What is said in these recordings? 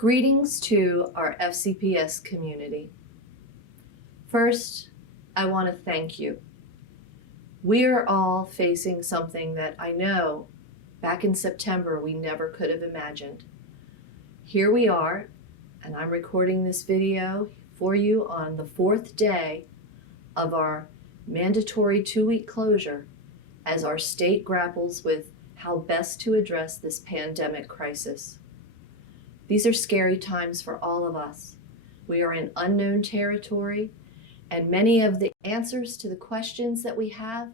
Greetings to our FCPS community. First, I want to thank you. We are all facing something that I know back in September we never could have imagined. Here we are, and I'm recording this video for you on the 4th day of our mandatory 2-week closure as our state grapples with how best to address this pandemic crisis. These are scary times for all of us. We are in unknown territory, and many of the answers to the questions that we have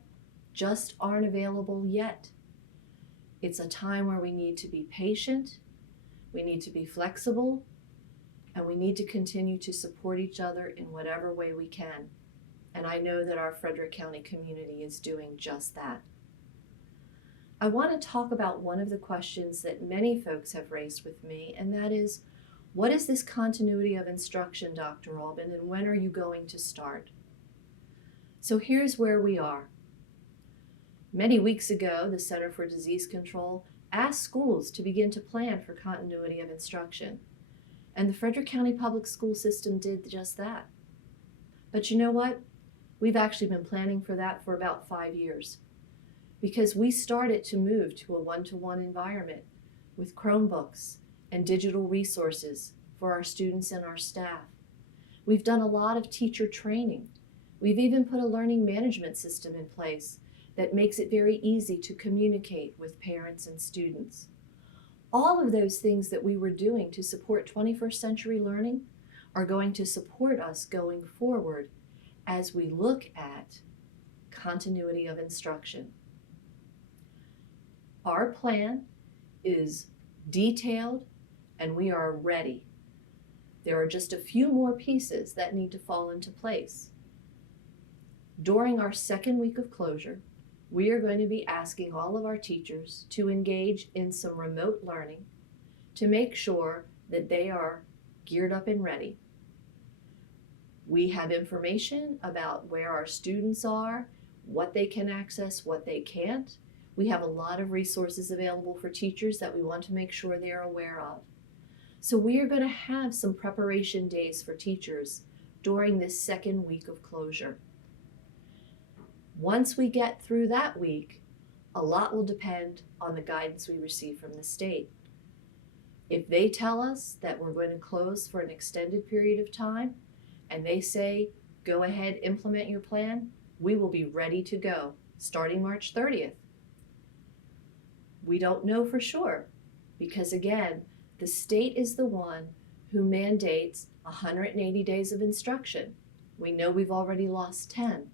just aren't available yet. It's a time where we need to be patient, we need to be flexible, and we need to continue to support each other in whatever way we can. And I know that our Frederick County community is doing just that. I want to talk about one of the questions that many folks have raised with me, and that is, what is this continuity of instruction, Dr. Albin, and when are you going to start? So here's where we are. Many weeks ago, the Center for Disease Control asked schools to begin to plan for continuity of instruction, and the Frederick County Public School System did just that. But you know what? We've actually been planning for that for about 5 years, because we started to move to a one-to-one environment with Chromebooks and digital resources for our students and our staff. We've done a lot of teacher training. We've even put a learning management system in place that makes it very easy to communicate with parents and students. All of those things that we were doing to support 21st century learning are going to support us going forward as we look at continuity of instruction. Our plan is detailed and we are ready. There are just a few more pieces that need to fall into place. During our 2nd week of closure, we are going to be asking all of our teachers to engage in some remote learning to make sure that they are geared up and ready. We have information about where our students are, what they can access, what they can't. We have a lot of resources available for teachers that we want to make sure they are aware of. So we are going to have some preparation days for teachers during this 2nd week of closure. Once we get through that week, a lot will depend on the guidance we receive from the state. If they tell us that we're going to close for an extended period of time, and they say, go ahead, implement your plan, we will be ready to go starting March 30th. We don't know for sure because, again, the state is the one who mandates 180 days of instruction. We know we've already lost 10.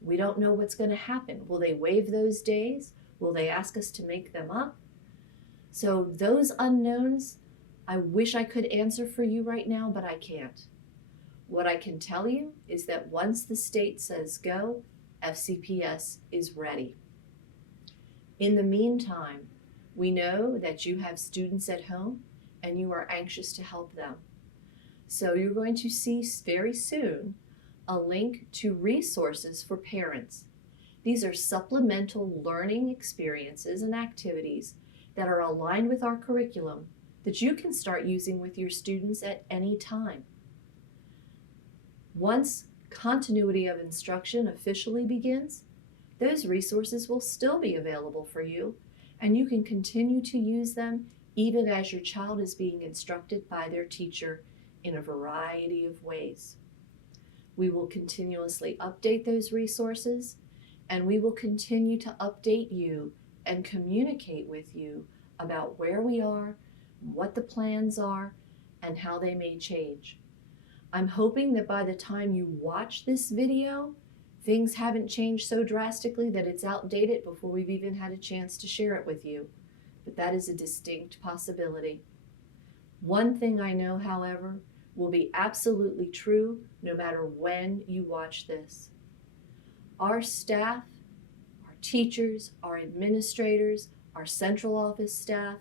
We don't know what's going to happen. Will they waive those days? Will they ask us to make them up? So those unknowns, I wish I could answer for you right now, but I can't. What I can tell you is that once the state says go, FCPS is ready. In the meantime, we know that you have students at home and you are anxious to help them. So you're going to see very soon a link to resources for parents. These are supplemental learning experiences and activities that are aligned with our curriculum that you can start using with your students at any time. Once continuity of instruction officially begins, those resources will still be available for you, and you can continue to use them even as your child is being instructed by their teacher in a variety of ways. We will continuously update those resources, and we will continue to update you and communicate with you about where we are, what the plans are, and how they may change. I'm hoping that by the time you watch this video, things haven't changed so drastically that it's outdated before we've even had a chance to share it with you. But that is a distinct possibility. One thing I know, however, will be absolutely true no matter when you watch this. Our staff, our teachers, our administrators, our central office staff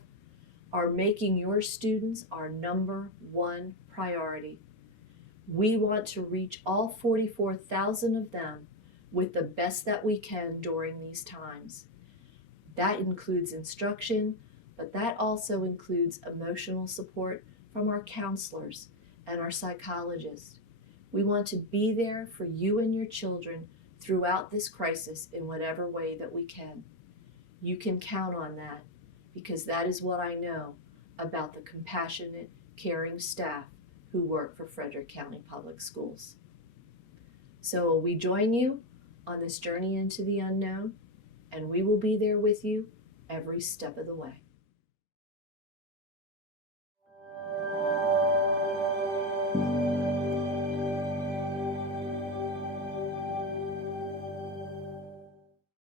are making your students our #1 priority. We want to reach all 44,000 of them with the best that we can during these times. That includes instruction, but that also includes emotional support from our counselors and our psychologists. We want to be there for you and your children throughout this crisis in whatever way that we can. You can count on that, because that is what I know about the compassionate, caring staff who work for Frederick County Public Schools. So we join you on this journey into the unknown, and we will be there with you every step of the way.